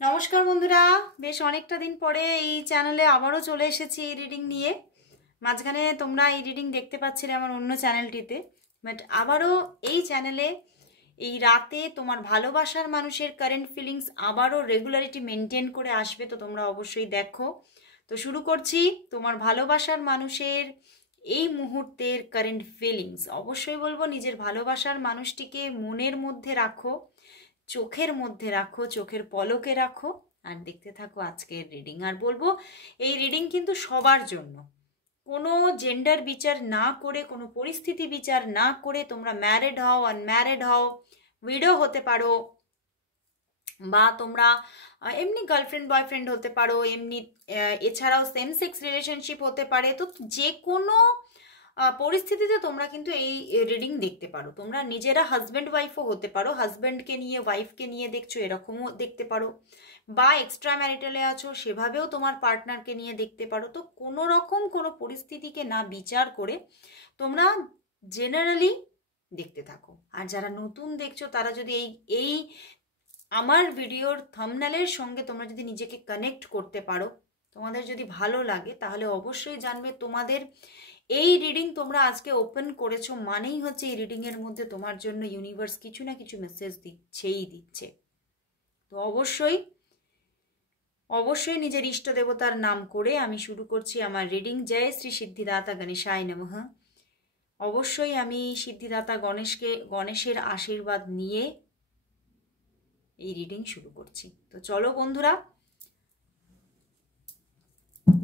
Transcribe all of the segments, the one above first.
নমস্কার বন্ধুরা, বেশ অনেকটা দিন পরে এই চ্যানেলে আবারও চলে এসেছি এই রিডিং নিয়ে। মাঝখানে তোমরা এই রিডিং দেখতে পাচ্ছিলে আমার অন্য চ্যানেলটিতে, বাট আবারও এই চ্যানেলে এই রাতে তোমার ভালোবাসার মানুষের কারেন্ট ফিলিংস আবারও রেগুলারিটি মেনটেন করে আসবে, তো তোমরা অবশ্যই দেখো। তো শুরু করছি তোমার ভালোবাসার মানুষের এই মুহূর্তের কারেন্ট ফিলিংস। অবশ্যই বলবো নিজের ভালোবাসার মানুষটিকে মনের মধ্যে রাখো, চোখের মধ্যে রাখো, চোখের পলকে রাখো, আর দেখতে থাকো আজকের রিডিং। আর বলবো এই রিডিং কিন্তু সবার জন্য, কোনো জেন্ডার বিচার না করে, কোনো পরিস্থিতি বিচার না করে, তোমরা ম্যারিড হও, আনম্যারিড হও, উইডো হতে পারো, বা তোমরা এমনি গার্লফ্রেন্ড বয়ফ্রেন্ড হতে পারো, এমনি এছাড়াও সেম সেক্স রিলেশনশিপ হতে পারে। তো যে কোনো পরিস্থিতিতে তোমরা কিন্তু এই রিডিং দেখতে পারো। তোমরা নিজেরা হাজব্যান্ড ওয়াইফও হতে পারো, হাজব্যান্ডকে নিয়ে ওয়াইফকে নিয়ে দেখছো এরকমও দেখতে পারো, বা এক্সট্রা ম্যারিটালে আছো সেভাবেও তোমার পার্টনারকে নিয়ে দেখতে পারো। তো কোনো রকম কোনো পরিস্থিতিকে না বিচার করে তোমরা জেনারেলি দেখতে থাকো। আর যারা নতুন দেখছো তারা যদি এই এই আমার ভিডিওর থাম্বনেলের সঙ্গে তোমরা যদি নিজেকে কানেক্ট করতে পারো, তোমাদের যদি ভালো লাগে, তাহলে অবশ্যই জানবে তোমাদের এই রিডিং তোমরা আজকে ওপেন করেছো মানেই হচ্ছে এই রিডিংয়ের মধ্যে তোমার জন্য ইউনিভার্স কিছু না কিছু মেসেজ দিচ্ছেই দিচ্ছে। তো অবশ্যই অবশ্যই নিজের ইষ্ট দেবতার নাম করে আমি শুরু করছি আমার রিডিং। জয় শ্রী সিদ্ধিদাতা গণেশায় নমঃ। অবশ্যই আমি সিদ্ধিদাতা গণেশের আশীর্বাদ নিয়ে এই রিডিং শুরু করছি। তো চলো বন্ধুরা,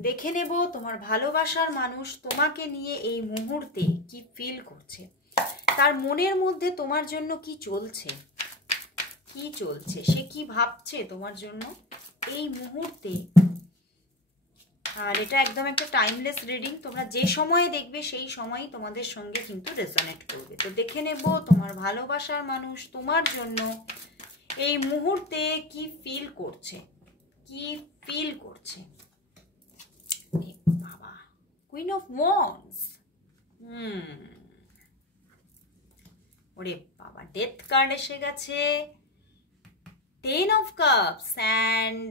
দেখে নেব তোমার ভালোবাসার মানুষ তোমাকে নিয়ে এই মুহূর্তে কি ফিল করছে, তার মনের মধ্যে তোমার জন্য কি চলছে, সে কি ভাবছে তোমার জন্য এই মুহূর্তে। আর এটা একদম একটা টাইমলেস রিডিং, তোমরা যে সময়ে দেখবে সেই সময়ই তোমাদের সঙ্গে কিন্তু রেজোনেট করবে। তো দেখে নেব তোমার ভালোবাসার মানুষ তোমার জন্য এই মুহূর্তে কি ফিল করছে, বাবা, কুইন অফ ওয়ান্ডস। ওরে বাবা, ডেথ কার্ড এসে গেছে, ten of cups and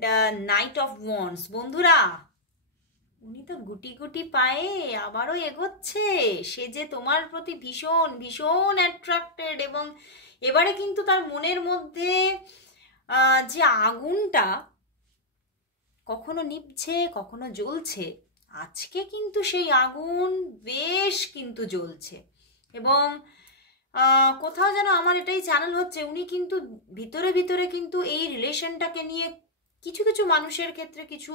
night of wands. বন্ধুরা, উনি তো গুটি গুটি পায়ে আবারও এগোচ্ছে, সে যে তোমার প্রতি ভীষণ ভীষণ অ্যাট্রাক্টেড, এবং এবারে কিন্তু তার মনের মধ্যে যে আগুনটা কখনো নিভছে কখনো জ্বলছে, আজকে কিন্তু সেই আগুন বেশ কিন্তু জ্বলছে। এবং কোথাও যেন আমার এটাই চ্যানেল হচ্ছে, উনি কিন্তু ভিতরে ভিতরে কিন্তু এই রিলেশনটাকে নিয়ে কিছু কিছু মানুষের ক্ষেত্রে কিছু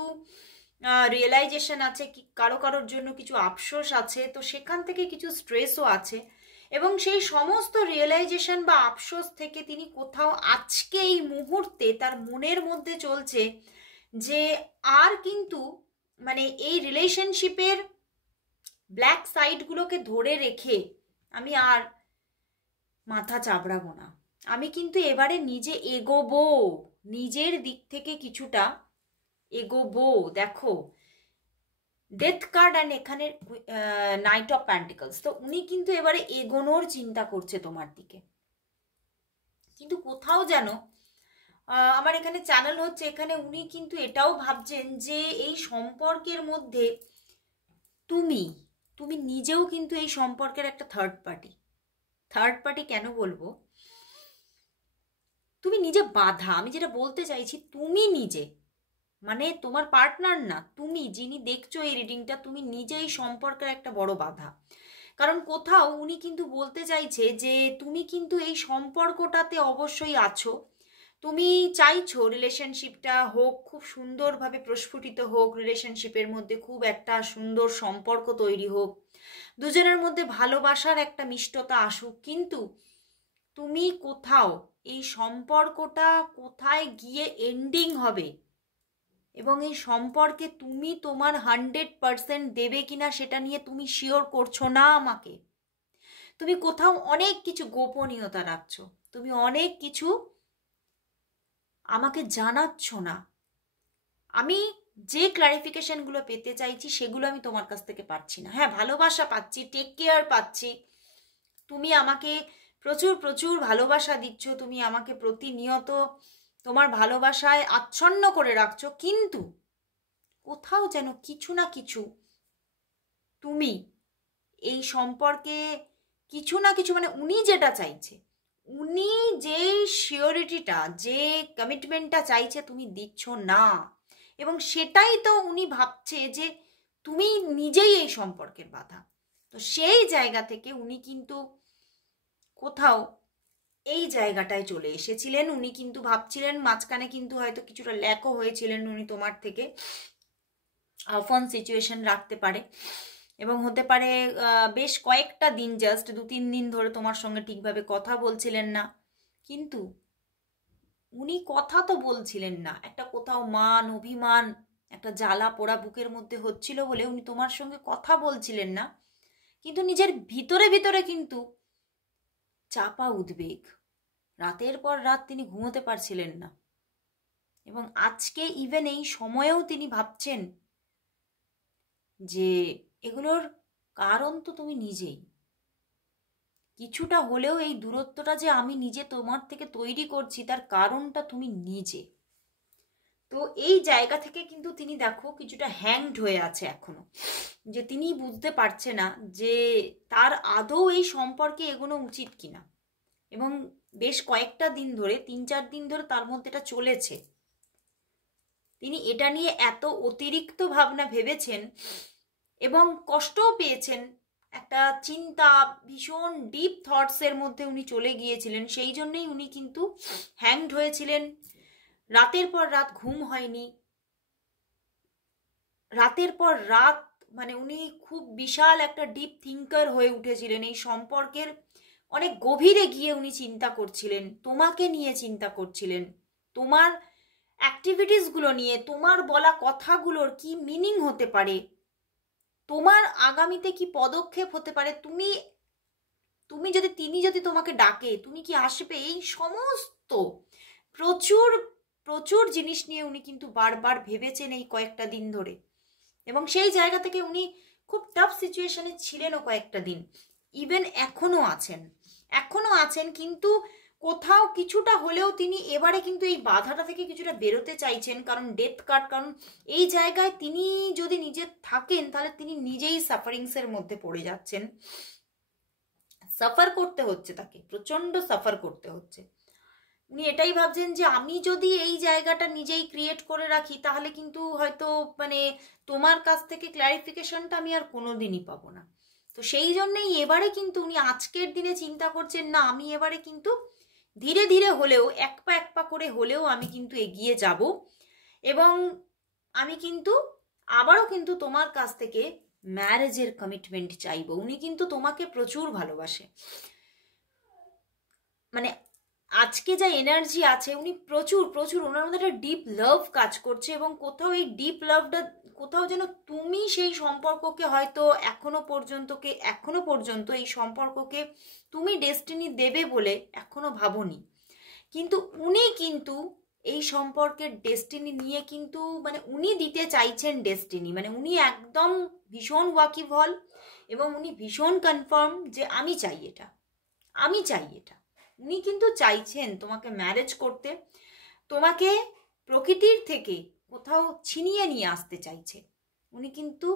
রিয়েলাইজেশন আছে, কারোর জন্য কিছু আফসোস আছে, তো সেখান থেকে কিছু স্ট্রেসও আছে। এবং সেই সমস্ত রিয়েলাইজেশন বা আফসোস থেকে তিনি কোথাও আজকে এই মুহূর্তে তার মনের মধ্যে চলছে যে আর কিন্তু মানে এই রিলেশনশিপের ব্ল্যাক সাইডগুলোকে ধরে রেখে আমি আর মাথা চাপড়াবো না, আমি কিন্তু এবারে নিজে এগোবো, নিজের দিক থেকে কিছুটা এগোবো। দেখো, ডেথ কার্ড অ্যান্ড এখানে নাইট অফ প্যান্টিকলস, তো উনি কিন্তু এবারে এগোনোর চিন্তা করছে তোমার দিকে। কিন্তু কোথাও যেন আমার এখানে চ্যানেল হচ্ছে, এখানে উনি কিন্তু এটাও ভাবছেন যে এই সম্পর্কের মধ্যে তুমি তুমি নিজেও কিন্তু এই সম্পর্কের একটা থার্ড পার্টি। কেন বলবো, তুমি নিজে বাধা। আমি যেটা বলতে চাইছি, তুমি নিজে, মানে তোমার পার্টনার না, তুমি যিনি দেখছো এই রিডিংটা, তুমি নিজেই সম্পর্কের একটা বড় বাধা। কারণ কোথাও উনি কিন্তু বলতে চাইছে যে তুমি কিন্তু এই সম্পর্কটাতে অবশ্যই আছো, তুমি চাইছো রিলেশনশিপটা হোক, খুব সুন্দরভাবে প্রস্ফুটিত হোক, রিলেশনশিপের মধ্যে খুব একটা সুন্দর সম্পর্ক তৈরি হোক, দুজনের মধ্যে ভালোবাসার একটা মিষ্টতা আসুক। কিন্তু তুমি কোথাও এই সম্পর্কটা কোথায় গিয়ে এন্ডিং হবে এবং এই সম্পর্কে তুমি তোমার 100% দেবে কিনা সেটা নিয়ে তুমি শিওর করছো না আমাকে। তুমি কোথাও অনেক কিছু গোপনীয়তা রাখছো, তুমি অনেক কিছু আমাকে জানাচ্ছ না। আমি যে ক্লারিফিকেশনগুলো পেতে চাইছি সেগুলো আমি তোমার কাছ থেকে পাচ্ছি না। হ্যাঁ, ভালোবাসা পাচ্ছি, টেক কেয়ার পাচ্ছি, তুমি আমাকে প্রচুর প্রচুর ভালোবাসা দিচ্ছ, তুমি আমাকে প্রতিনিয়ত তোমার ভালোবাসায় আচ্ছন্ন করে রাখছো, কিন্তু কোথাও যেন কিছু না কিছু তুমি এই সম্পর্কে কিছু না কিছু, মানে উনি যেটা চাইছে, উনি যে শিওরিটিটা, যে কমিটমেন্টটা চাইছে তুমি দিচ্ছ না, এবং সেটাই তো উনি ভাবছে যে তুমি নিজেই এই সম্পর্কের বাধা। তো সেই জায়গা থেকে উনি কিন্তু কোথাও এই জায়গাটায় চলে এসেছিলেন। উনি কিন্তু ভাবছিলেন, মাঝখানে কিন্তু হয়তো কিছুটা ল্যাকও হয়েছিলেন উনি তোমার থেকে, অফন সিচুয়েশন রাখতে পারে, এবং হতে পারে বেশ কয়েকটা দিন, জাস্ট 2-3 দিন ধরে তোমার সঙ্গে ঠিকভাবে কথা বলছিলেন না। কিন্তু উনি কথা তো বলছিলেন না, একটা কোথাও মান অভিমান, একটা জ্বালা পোড়া বুকের মধ্যে হচ্ছিল বলে উনি তোমার সঙ্গে কথা বলছিলেন না, কিন্তু নিজের ভিতরে ভিতরে কিন্তু চাপা উদ্বেগ, রাতের পর রাত তিনি ঘুমোতে পারছিলেন না। এবং আজকে ইভেন এই সময়েও তিনি ভাবছেন যে এগুলোর কারণ তো তুমি নিজেই। কিছুটা হলেও এই দূরত্বটা যে আমি নিজে তোমার থেকে তৈরি করছি, তার কারণটা তুমি নিজে। তো এই জায়গা থেকে কিন্তু তিনি দেখো কিছুটা হ্যাংড হয়ে আছে এখনো, যে তিনি বুঝতে পারছে না যে তার আদৌ এই সম্পর্কে এগোনো উচিত কিনা। এবং বেশ কয়েকটা দিন ধরে, 3-4 দিন ধরে তার মধ্যে এটা চলেছে। তিনি এটা নিয়ে এত অতিরিক্ত ভাবনা ভেবেছেন এবং কষ্টও পেয়েছেন, একটা চিন্তা, ভীষণ ডিপ থটসের মধ্যে উনি চলে গিয়েছিলেন। সেই জন্যই উনি কিন্তু হ্যাংড হয়েছিলেন। রাতের পর রাত ঘুম হয়নি, রাতের পর রাত, মানে উনি খুব বিশাল একটা ডিপ থিঙ্কার হয়ে উঠেছিলেন। এই সম্পর্কের অনেক গভীরে গিয়ে উনি চিন্তা করছিলেন, তোমাকে নিয়ে চিন্তা করছিলেন, তোমার অ্যাক্টিভিটিসগুলো নিয়ে, তোমার বলা কথাগুলোর কি মিনিং হতে পারে, তোমার আগামীতে কি পদক্ষেপ হতে পারে, তুমি যদি, তিনি যদি তোমাকে ডাকে তুমি কি আসবে, এই সমস্ত প্রচুর প্রচুর জিনিস নিয়ে উনি কিন্তু বারবার ভেবেছেন এই কয়েকটা দিন ধরে। এবং সেই জায়গা থেকে উনি খুব টাফ সিচুয়েশনে ছিলেনও কয়েকটা দিন, ইভেন এখনো আছেন, কিন্তু কোথাও কিছুটা হলেও তিনি এবারে কিন্তু এই বাধাটা থেকে কিছুটা বেরোতে চাইছেন। কারণ ডেথ কার্ড, কারণ এই জায়গায় তিনি যদি নিজে থাকেন তাহলে তিনি নিজেই সাফারিংসের মধ্যে পড়ে যাচ্ছেন, সাফার করতে হচ্ছে, তাকে প্রচন্ড সাফার করতে হচ্ছে। উনি এটাই ভাবছেন যে আমি যদি এই জায়গাটা নিজেই ক্রিয়েট করে রাখি তাহলে কিন্তু হয়তো মানে তোমার কাছ থেকে ক্ল্যারিফিকেশনটা আমি আর কোনোদিনই পাবো না। তো সেই জন্যই এবারে কিন্তু উনি আজকের দিনে চিন্তা করছেন, না আমি এবারে কিন্তু ধীরে ধীরে হলেও, এক পা করে হলেও আমি কিন্তু এগিয়ে যাব, এবং আমি কিন্তু আবারও কিন্তু তোমার কাছ থেকে ম্যারেজের কমিটমেন্ট চাইবো। উনি কিন্তু তোমাকে প্রচুর ভালোবাসে, মানে আজকে যা এনার্জি আছে, উনি প্রচুর প্রচুর, ওনার মধ্যে একটা ডিপ লাভ কাজ করছে। এবং কোথাও এই ডিপ লাভটা, কোথাও যেন তুমি সেই সম্পর্ককে হয়তো এখনো পর্যন্ত এই সম্পর্ককে তুমি ডেস্টিনি দেবে বলে এখনো ভাবনি, কিন্তু উনি কিন্তু এই সম্পর্কের ডেস্টিনি নিয়ে কিন্তু, মানে উনি দিতে চাইছেন ডেস্টিনি, মানে উনি একদম ভীষণ ওয়াকিবহল, এবং উনি ভীষণ কনফার্ম যে আমি চাই এটা। উনি কিন্তু চাইছেন তোমাকে ম্যারেজ করতে, তোমাকে প্রকৃতির থেকে কোথাও ছিনিয়ে নিয়ে আসতে চাইছে। উনি কিন্তু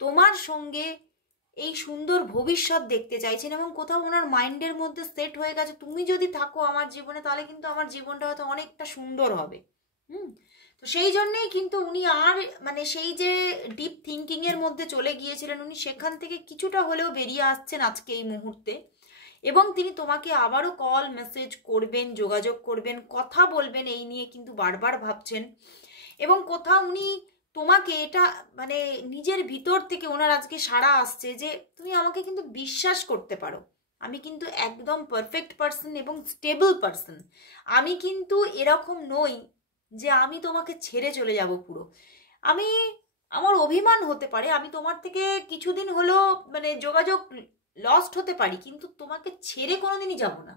তোমার সঙ্গে এই সুন্দর ভবিষ্যৎ দেখতে চাইছেন, এবং কোথাও ওনার মাইন্ডের মধ্যে সেট হয়ে গেছে তুমি যদি থাকো আমার জীবনে তাহলে কিন্তু আমার জীবনটা হয়তো অনেকটা সুন্দর হবে। তো সেই জন্যেই কিন্তু উনি আর মানে সেই যে ডিপ থিঙ্কিং এর মধ্যে চলে গিয়েছিলেন, উনি সেখান থেকে কিছুটা হলেও বেরিয়ে আসছেন আজকে এই মুহূর্তে। এবং তিনি তোমাকে আবারও কল মেসেজ করবেন, যোগাযোগ করবেন, কথা বলবেন, এই নিয়ে কিন্তু বারবার ভাবছেন। এবং কোথাও উনি তোমাকে এটা, মানে নিজের ভিতর থেকে ওনার আজকে সাড়া আসছে যে তুমি আমাকে কিন্তু বিশ্বাস করতে পারো, আমি কিন্তু একদম পারফেক্ট পার্সন এবং স্টেবল পার্সন। আমি কিন্তু এরকম নই যে আমি তোমাকে ছেড়ে চলে যাব পুরো। আমার অভিমান হতে পারে, আমি তোমার থেকে কিছুদিন হলেও মানে যোগাযোগ লস্ট হতে পারি, কিন্তু তোমাকে ছেড়ে কোনোদিনই যাব না।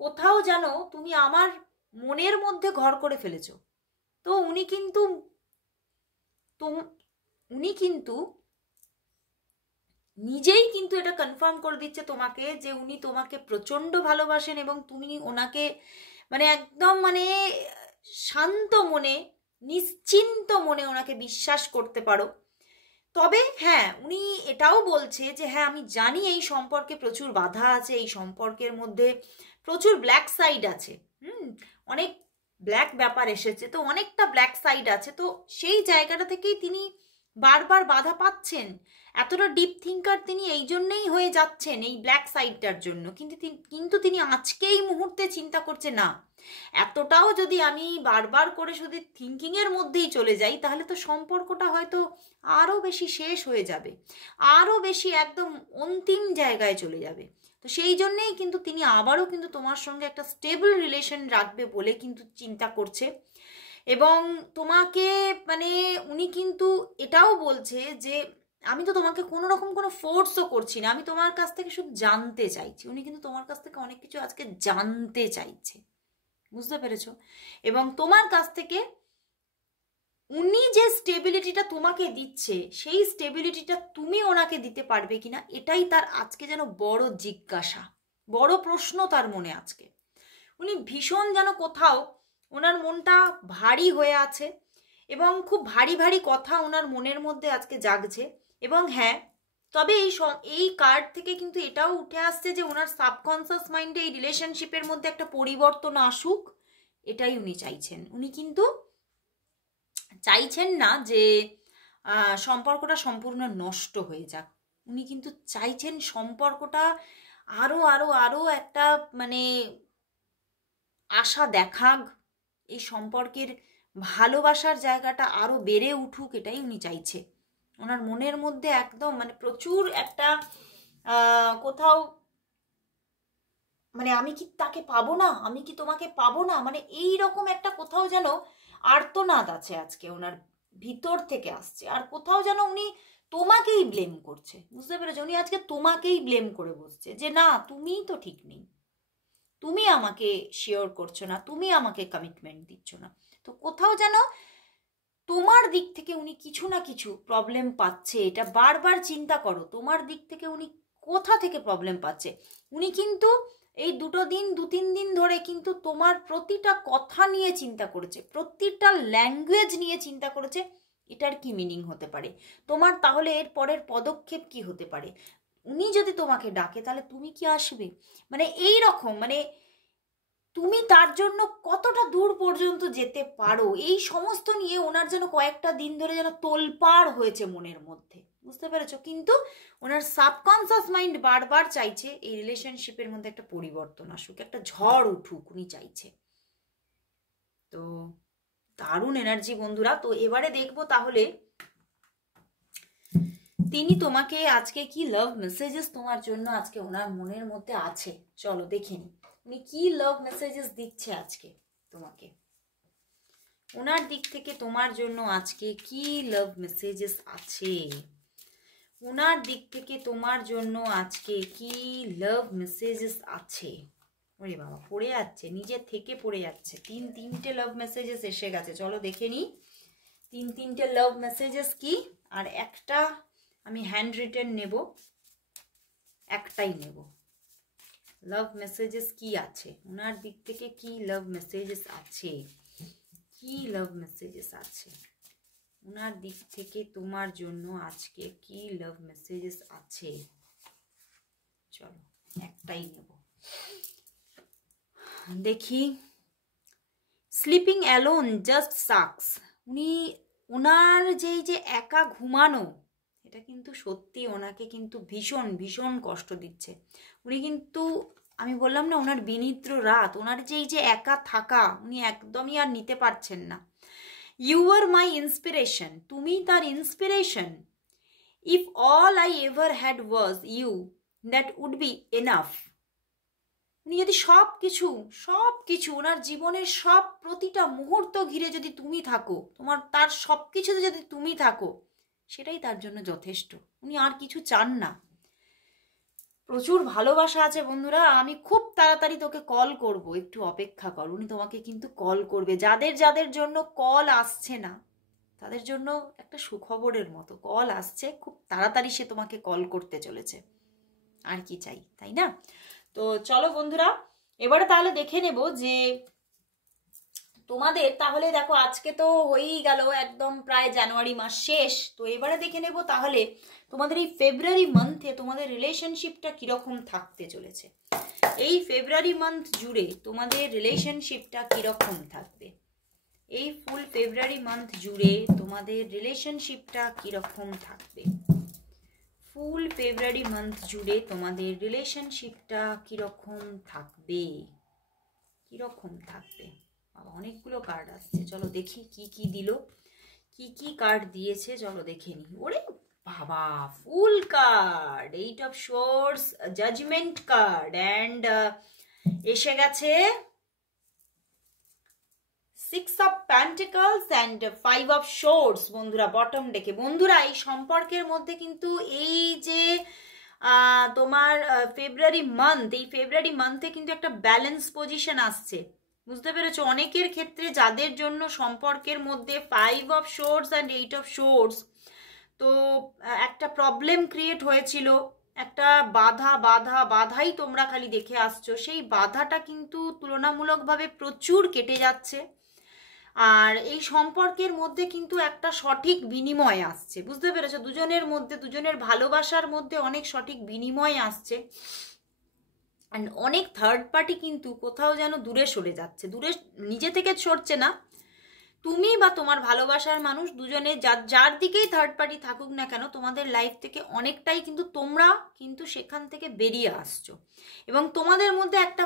কোথাও যেন তুমি আমার মনের মধ্যে ঘর করে ফেলেছ। তো উনি কিন্তু নিজেই কিন্তু এটা কনফার্ম করে দিচ্ছে তোমাকে যে উনি তোমাকে প্রচন্ড ভালোবাসেন, এবং তুমি ওনাকে মানে একদম মানে শান্ত মনে, নিশ্চিন্ত মনে ওনাকে বিশ্বাস করতে পারো। তবে হ্যাঁ, উনি এটাও বলছে যে হ্যাঁ আমি জানি এই সম্পর্কে প্রচুর বাধা আছে, এই সম্পর্কের মধ্যে প্রচুর ব্ল্যাক সাইড আছে, অনেক ব্ল্যাক ব্যাপার এসেছে, তো অনেকটা ব্ল্যাক সাইড আছে, তো সেই জায়গাটা থেকেই তিনি বারবার বাধা পাচ্ছেন। এতটা ডিপ থিঙ্কার তিনি এই জন্যেই হয়ে যাচ্ছেন এই ব্ল্যাক সাইডটার জন্য, কিন্তু তিনি আজকে এই মুহূর্তে চিন্তা করছে না, এতটাও যদি আমি বারবার করে শুধু থিঙ্কিংয়ের মধ্যেই চলে যাই তাহলে তো সম্পর্কটা হয়তো আরও বেশি শেষ হয়ে যাবে, আরও বেশি একদম অন্তিম জায়গায় চলে যাবে। তো সেই জন্যেই কিন্তু তিনি আবারও কিন্তু তোমার সঙ্গে একটা স্টেবল রিলেশন রাখবে বলে কিন্তু চিন্তা করছে। এবং তোমাকে মানে উনি কিন্তু এটাও বলছে যে আমি তো তোমাকে কোনো রকম কোনো ফোর্সও করছি না, আমি তোমার কাছ থেকে শুধু জানতে চাইছি। উনি কিন্তু তোমার কাছ থেকে অনেক কিছু আজকে জানতে চাইছে, বুঝতে পেরেছো? এবং তোমার কাছ থেকে উনি যে স্টেবিলিটিটা তোমাকে দিচ্ছে সেই স্টেবিলিটিটা তুমি ওনাকে দিতে পারবে কিনা, এটাই তার আজকে যেন বড় জিজ্ঞাসা, বড় প্রশ্ন তার মনে আজকে। উনি ভীষণ যেন কোথাও ওনার মনটা ভারী হয়ে আছে এবং খুব ভারী ভারী কথা ওনার মনের মধ্যে আজকে জাগছে। এবং হ্যাঁ, তবে এই কার্ড থেকে কিন্তু এটাও উঠে আসছে যে ওনার সাবকনসিয়াস মাইন্ডে এই রিলেশনশিপের মধ্যে একটা পরিবর্তন আসুক, এটাই উনি চাইছেন। উনি কিন্তু চাইছেন না যে সম্পর্কটা সম্পূর্ণ নষ্ট হয়ে যাক, উনি কিন্তু চাইছেন সম্পর্কটা আরো আরো আরো একটা মানে আশা দেখাক, এই সম্পর্কের ভালোবাসার জায়গাটা আরো বেড়ে উঠুক, এটাই উনি চাইছে। ওনার মনের মধ্যে একদম মানে প্রচুর একটা কোথাও মানে আমি কি তাকে পাবো না, আমি কি তোমাকে পাবো না, মানে এই রকম একটা কোথাও যেন আর্তনাদ আছে আজকে ওনার ভিতর থেকে আসছে। আর কোথাও যেন উনি তোমাকেই ব্লেম করছে, বুঝতে পেরেছো? উনি আজকে তোমাকেই ব্লেম করে বসছে যে না তুমিই তো ঠিক নেই, তুমি আমাকে শিওর করছো না, তুমি আমাকে কমিটমেন্ট দিচ্ছ না। তো কোথাও যেন তোমার দিক থেকে উনি কিছু না কিছু প্রবলেম পাচ্ছে, এটা বারবার চিন্তা করো তোমার দিক থেকে উনি কোথা থেকে প্রবলেম পাচ্ছে। উনি কিন্তু এই দু তিন দিন ধরে কিন্তু তোমার প্রতিটা কথা নিয়ে চিন্তা করেছে, প্রতিটা ল্যাঙ্গুয়েজ নিয়ে চিন্তা করেছে, এটার কি মিনিং হতে পারে, তোমার তাহলে এর পরের পদক্ষেপ কি হতে পারে, উনি যদি তোমাকে ডাকে তাহলে তুমি কি আসবে, মানে এই রকম মানে তুমি তার জন্য কতটা দূর পর্যন্ত যেতে পারো, এই সমস্ত নিয়ে ওনার যেন কয়েকটা দিন ধরে যেন তোলপাড় হয়েছে মনের মধ্যে, বুঝতে পেরেছো? কিন্তু ওনার সাবকনসিয়াস মাইন্ড বারবার চাইছে এই রিলেশনশিপের মধ্যে একটা পরিবর্তন আসুক, একটা ঝড় উঠুক, উনি চাইছে। তো দারুণ এনার্জি বন্ধুরা। তো এবারে দেখবো তাহলে তিনি তোমাকে আজকে কি লাভ মেসেজেস তোমার জন্য আজকে ওনার মনের মধ্যে আছে, চলো দেখে নি উনি কি লাভ মেসেজেস দিচ্ছে আজকে তোমাকে, ওনার দিক থেকে তোমার জন্য আজকে কি লাভ মেসেজেস আছে, ওনার দিক থেকে তোমার জন্য আজকে কি লাভ মেসেজেস আছে। ওরে বাবা, পড়ে যাচ্ছে, নিজের থেকে পড়ে যাচ্ছে, তিনটে লাভ মেসেজেস এসে গেছে, চলো দেখে নি তিনটে লাভ মেসেজেস কি। আর একটা আমি হ্যান্ড রিটেন নেব, একটাই নেব। লাভ মেসেজেস কি আছে ওনার দিক থেকে, কি লাভ মেসেজেস আছে, কি লাভ মেসেজেস আছে ওনার দিক থেকে তোমার জন্য আজকে, কি লাভ মেসেজেস আছে, চলো একটাই নেব। দেখি, স্লিপিং অ্যালোন জাস্ট সাকস। উনি ওনার যে একা ঘুমানো, এটা কিন্তু সত্যি ওনাকে কিন্তু ভীষণ ভীষণ কষ্ট দিচ্ছে। উনি কিন্তু আমি বললাম না ওনার বিনিদ্র রাত, ওনার যে একা থাকা উনি একদমই আর নিতে পারছেন না। ইউ আর মাই ইন্সপিরেশন, তুমি তার inspiration. If all I ever had was you that would be enough. উনি যদি সব কিছু ওনার জীবনের সব প্রতিটা মুহূর্ত ঘিরে যদি তুমি থাকো, তার সব কিছুতে যদি তুমি থাকো, সেটাই তার জন্য যথেষ্ট, উনি আর কিছু চান না। প্রচুর ভালোবাসা আছে বন্ধুরা, আমি খুব তাড়াতাড়ি তোকে কল করব, একটু অপেক্ষা কর। উনি তোমাকে কিন্তু কল করবে। যাদের জন্য কল আসছে না তাদের জন্য একটা সুখবরের মতো কল আসছে, খুব তাড়াতাড়ি সে তোমাকে কল করতে চলেছে। আর কি চাই, তাই না? তো চলো বন্ধুরা, এবারে তাহলে দেখে নেব যে তোমাদের তাহলে দেখো আজকে তো হয়েই গেল একদম প্রায় জানুয়ারি মাস শেষ। তো এবারে দেখে নেব তাহলে তোমাদের এই ফেব্রুয়ারি মান্থে তোমাদের রিলেশনশিপটা কিরকম থাকতে চলেছে। এই ফেব্রুয়ারি মান্থ জুড়ে তোমাদের রিলেশনশিপটা কিরকম থাকবে। এই ফুল ফেব্রুয়ারি মান্থ জুড়ে তোমাদের রিলেশনশিপটা কিরকম থাকবে। ফুল ফেব্রুয়ারি মান্থ জুড়ে তোমাদের রিলেশনশিপটা কিরকম থাকবে, কিরকম থাকবে। অনেকগুলো কার্ড আসছে, চলো দেখি কি কি দিল, কি কি কার্ড দিয়েছে, চলো দেখে নি। ওরে বাবা, fool card, 8 of swords, judgement card, and এসে গেছে 6 of pentacles and 5 of swords. বন্ধুরা বটম ডেকে, বন্ধুরা এই সম্পর্কের মধ্যে কিন্তু এই যে তোমার ফেব্রুয়ারি মান্থ, এই ফেব্রুয়ারি মান্থে কিন্তু একটা ব্যালেন্স পজিশন আসছে, বুঝতে পেরেছো। অনেকের ক্ষেত্রে যাদের জন্য সম্পর্কের মধ্যে 5 of source and 8 of source, তো একটা প্রবলেম ক্রিয়েট হয়েছিল, একটা বাধাই তোমরা খালি দেখে আসছো। সেই বাধাটা কিন্তু তুলনামূলকভাবে প্রচুর কেটে যাচ্ছে, আর এই সম্পর্কের মধ্যে কিন্তু একটা সঠিক বিনিময় আসছে, বুঝতে পেরেছো। দুজনের মধ্যে, দুজনের ভালোবাসার মধ্যে অনেক সঠিক বিনিময় আসছে। অ্যান্ড অনেক থার্ড পার্টি কিন্তু কোথাও যেন দূরে সরে যাচ্ছে, দূরে নিজে থেকে সরছে না, তুমি বা তোমার ভালোবাসার মানুষ দুজনে যার দিকেই থার্ড পার্টি থাকুক না কেন, তোমাদের লাইফ থেকে অনেকটাই কিন্তু তোমরা কিন্তু সেখান থেকে বেরিয়ে আসছো। এবং তোমাদের মধ্যে একটা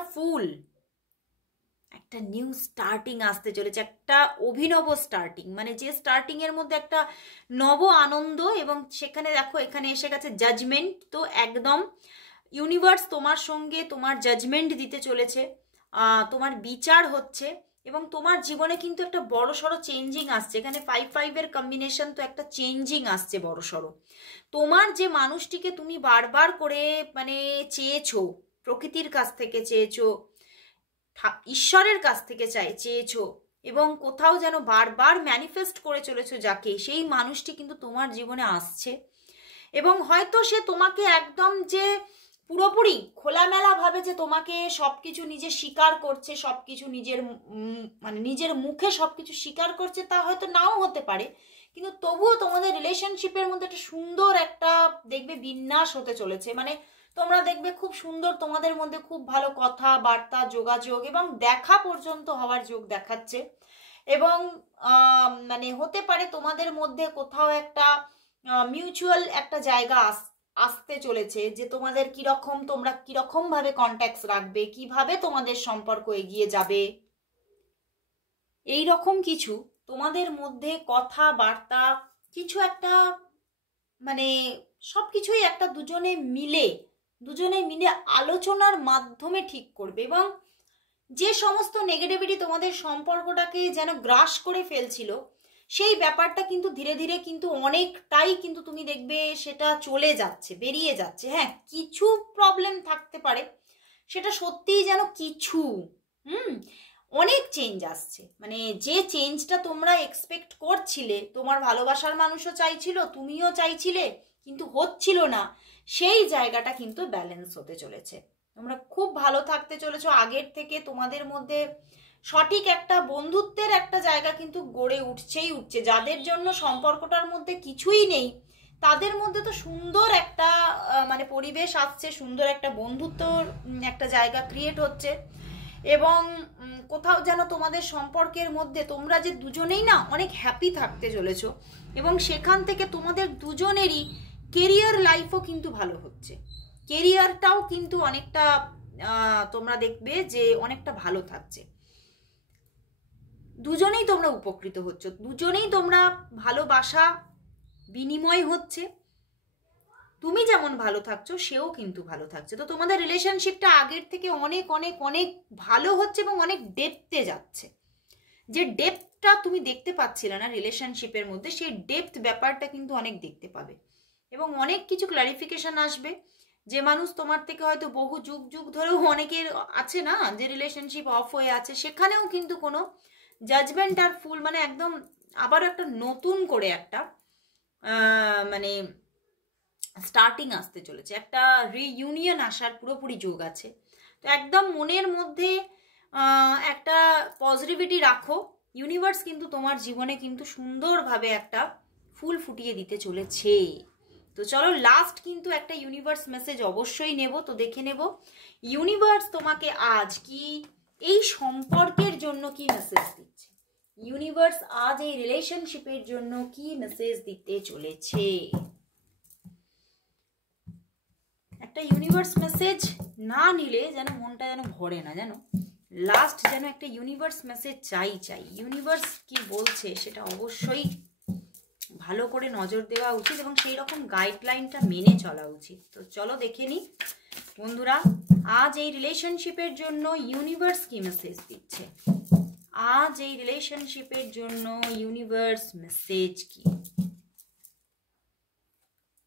একটা নিউ স্টার্টিং আসতে চলেছে, একটা অভিনব স্টার্টিং, মানে যে স্টার্টিং এর মধ্যে একটা নব আনন্দ। এবং সেখানে দেখো এখানে এসে গেছে জাজমেন্ট। তো একদম ইউনিভার্স তোমার সঙ্গে তোমার জাজমেন্ট দিতে চলেছে, তোমার বিচার হচ্ছে, এবং তোমার জীবনে কিন্তু একটা বড় সড়ো চেঞ্জিং আসছে। এখানে 5-5 এর কম্বিনেশন, তো একটা চেঞ্জিং আসছে বড় সড়ো। তোমার যে মানুষটিকে তুমি বারবার করে মানে চেয়েছো, প্রকৃতির কাছ থেকে চেয়েছো, ঈশ্বরের কাছ থেকে চেয়েছো, এবং কোথাও যেন বারবার ম্যানিফেস্ট করে চলেছো যাকে, সেই মানুষটি কিন্তু তোমার জীবনে আসছে। এবং হয়তো সে তোমাকে একদম যে পুরোপুরি খোলামেলা ভাবে যে তোমাকে সবকিছু নিজে স্বীকার করছে, সবকিছু নিজের মানে নিজের মুখে সবকিছু স্বীকার করছে, তা হয়তো নাও হতে পারে, কিন্তু তবুও তোমাদের রিলেশনশিপের মধ্যে একটা সুন্দর একটা দেখবে বিন্যাস হতে চলেছে। মানে তোমরা দেখবে খুব সুন্দর, তোমাদের মধ্যে খুব ভালো কথাবার্তা, যোগাযোগ এবং দেখা পর্যন্ত হওয়ার যোগ দেখাচ্ছে। এবং মানে হতে পারে তোমাদের মধ্যে কোথাও একটা মিউচুয়াল একটা জায়গা আসতে চলেছে, যে তোমাদের কিরকম, তোমরা কিরকম ভাবে কন্ট্যাক্ট রাখবে, কিভাবে তোমাদের সম্পর্ক এগিয়ে যাবে, এই রকম কিছু তোমাদের মধ্যে কথাবার্তা কিছু একটা মানে সবকিছুই একটা দুজনে মিলে আলোচনার মাধ্যমে ঠিক করবে। এবং যে সমস্ত নেগেটিভিটি তোমাদের সম্পর্কটাকে যেন গ্রাস করে ফেলছিল, সেই ব্যাপারটা কিন্তু ধীরে ধীরে কিন্তু অনেকটাই কিন্তু তুমি দেখবে সেটা চলে যাচ্ছে, বেরিয়ে যাচ্ছে। হ্যাঁ, কিছু প্রবলেম থাকতে পারে, সেটা সত্যিই যেন কিছু অনেক চেঞ্জ আসছে। মানে যে চেঞ্জটা তোমরা এক্সপেক্ট করছিলে, তোমার ভালোবাসার মানুষও চাইছিল, তুমিও চাইছিলে, কিন্তু হচ্ছিল না, সেই জায়গাটা কিন্তু ব্যালেন্স হতে চলেছে। তোমরা খুব ভালো থাকতে চলেছো আগের থেকে। তোমাদের মধ্যে সঠিক একটা বন্ধুত্বের একটা জায়গা কিন্তু গড়ে উঠছে। যাদের জন্য সম্পর্কটার মধ্যে কিছুই নেই, তাদের মধ্যে তো সুন্দর একটা মানে পরিবেশ আসছে, সুন্দর একটা বন্ধুত্বর একটা জায়গা ক্রিয়েট হচ্ছে। এবং কোথাও যেন তোমাদের সম্পর্কের মধ্যে তোমরা যে দুজনেই না অনেক হ্যাপি থাকতে চলেছো, এবং সেখান থেকে তোমাদের দুজনেরই কেরিয়ার লাইফও কিন্তু ভালো হচ্ছে। কেরিয়ারটাও কিন্তু অনেকটা তোমরা দেখবে যে অনেকটা ভালো থাকছে। দুজনেই তোমরা উপকৃত হচ্ছ, দুজনেই তোমরা ভালোবাসা বিনিময় হচ্ছে। তুমি যেমন ভালো থাকছো, সেও কিন্তু ভালো থাকছে। তো তোমাদের রিলেশনশিপটা আগের থেকে অনেক অনেক অনেক ভালো হচ্ছে এবং অনেক ডেপথে যাচ্ছে। যে ডেপথটা তুমি দেখতে পাচ্ছিলে না রিলেশনশিপের মধ্যে, সেই ডেপথ ব্যাপারটা কিন্তু অনেক দেখতে পাবে। এবং অনেক কিছু ক্লারিফিকেশন আসবে। যে মানুষ তোমার থেকে হয়তো বহু যুগ যুগ ধরেও, অনেকের আছে না যে রিলেশনশিপ অফ হয়ে আছে, সেখানেও কিন্তু কোনো জাজমেন্ট আর ফুল মানে একদম আবারও একটা নতুন করে একটা মানে স্টার্টিং আসতে চলেছে, একটা রিইউনিয়ন আসার পুরোপুরি যোগ আছে। তো একদম মনের মধ্যে একটা পজিটিভিটি রাখো, ইউনিভার্স কিন্তু তোমার জীবনে কিন্তু সুন্দরভাবে একটা ফুল ফুটিয়ে দিতে চলেছে। তো চলো লাস্ট কিন্তু একটা ইউনিভার্স মেসেজ অবশ্যই নেব, তো দেখে নেব ইউনিভার্স তোমাকে আজ কি এই সম্পর্কের জন্য কি মেসেজ দিচ্ছে, ইউনিভার্স আজ এই রিলেশনশিপের জন্য কি মেসেজ দিতে চলেছে। একটা ইউনিভার্স মেসেজ না নিলে যেন মনটা যেন ভরে না, জানো লাস্ট যেন একটা ইউনিভার্স মেসেজ চাই। ইউনিভার্স কি বলছে সেটা অবশ্যই ভালো করে নজর দেওয়া উচিত এবং সেই রকম গাইডলাইনটা মেনে চলা উচিত। তো চলো দেখে নিই বন্ধুরা আজ এই রিলেশনশিপের জন্য ইউনিভার্স কি মেসেজ দিচ্ছে, আজ এই রিলেশনশিপের জন্য ইউনিভার্স মেসেজ কি।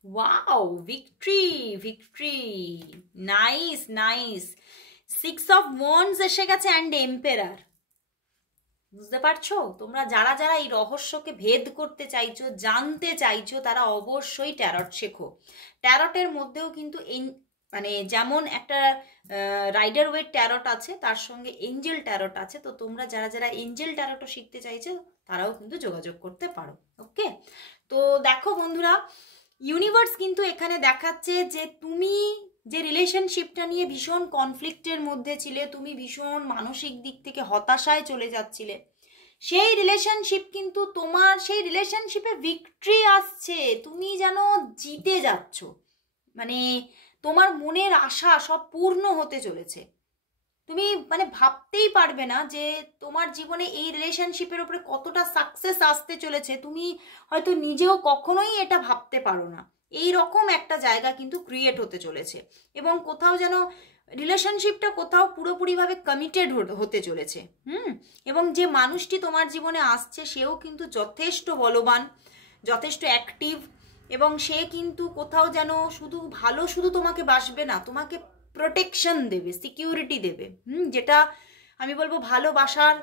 Wow, victory victory, nice nice. 6 of wands এসে গেছে অ্যান্ড এম্পেরার। বুঝতে পারছো তোমরা যারা যারা এই রহস্যকে ভেদ করতে চাইছো, জানতে চাইছো, তারা অবশ্যই ট্যারট শেখো। ট্যারটের মধ্যেও কিন্তু মানে যেমন একটা রাইডার ওয়েট ট্যারট আছে, তার সঙ্গে এঞ্জেল ট্যারট আছে। তো তোমরা যারা যারা এঞ্জেল ট্যারটও শিখতে চাইছো তারাও কিন্তু যোগাযোগ করতে পারো। ওকে, তো দেখো বন্ধুরা ইউনিভার্স কিন্তু এখানে দেখাচ্ছে যে তুমি যে রিলেশনশিপটা নিয়ে ভীষণ কনফ্লিক্টের মধ্যে ছিলে, তুমি ভীষণ মানসিক দিক থেকে হতাশায় চলে যাচ্ছিলে, সেই রিলেশনশিপ কিন্তু তোমার সেই রিলেশনশিপে ভিক্টরি আসছে, তুমি যেন জিতে যাচ্ছ, মানে তোমার মনের আশা সব পূর্ণ হতে চলেছে। তুমি মানে ভাবতেই পারবে না যে তোমার জীবনে এই রিলেশনশিপের উপরে কতটা সাকসেস আসতে চলেছে, তুমি হয়তো নিজেও কখনোই এটা ভাবতে পারো না। এই রকম একটা জায়গা কিন্তু ক্রিয়েট হতে চলেছে এবং কোথাও যেন রিলেশনশিপটা কোথাও পুরোপুরিভাবে কমিটেড হতে চলেছে। এবং যে মানুষটি তোমার জীবনে আসছে সেও কিন্তু যথেষ্ট বলবান, যথেষ্ট অ্যাক্টিভ, এবং সে কিন্তু কোথাও যেন শুধু তোমাকে বাসবে না, তোমাকে প্রোটেকশন দেবে, সিকিউরিটি দেবে, যেটা আমি বলবো ভালোবাসার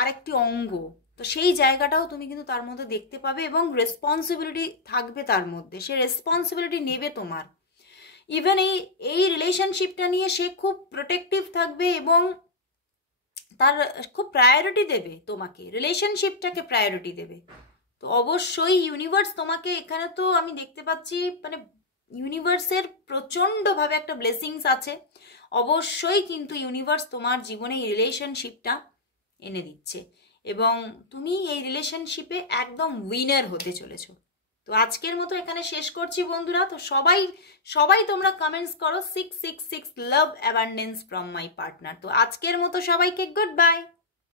আরেকটি অঙ্গ। তো সেই জায়গাটাও তুমি কিন্তু তার মধ্যে দেখতে পাবে এবং রেসপন্সিবিলিটি থাকবে তার মধ্যে, সে রেসপন্সিবিলিটি নেবে তোমার। ইভেন এই রিলেশনশিপটা নিয়ে সে খুব প্রোটেক্টিভ থাকবে এবং তার খুব প্রায়োরিটি দেবে তোমাকে, রিলেশনশিপটাকে প্রায়োরিটি দেবে। তো অবশ্যই ইউনিভার্স তোমাকে এখানে, তো আমি দেখতে পাচ্ছি মানে ইউনিভার্সের প্রচণ্ডভাবে একটা ব্লেসিংস আছে। অবশ্যই কিন্তু ইউনিভার্স তোমার জীবনে এই রিলেশনশিপটা এনে দিচ্ছে এবং তুমি এই রিলেশনশিপে একদম উইনার হতে চলেছো। তো আজকের মতো এখানে শেষ করছি বন্ধুরা। তো সবাই তোমরা কমেন্টস করো 666 লাভ অ্যাবান্ডেন্স ফ্রম মাই পার্টনার। তো আজকের মতো সবাইকে গুড বাই।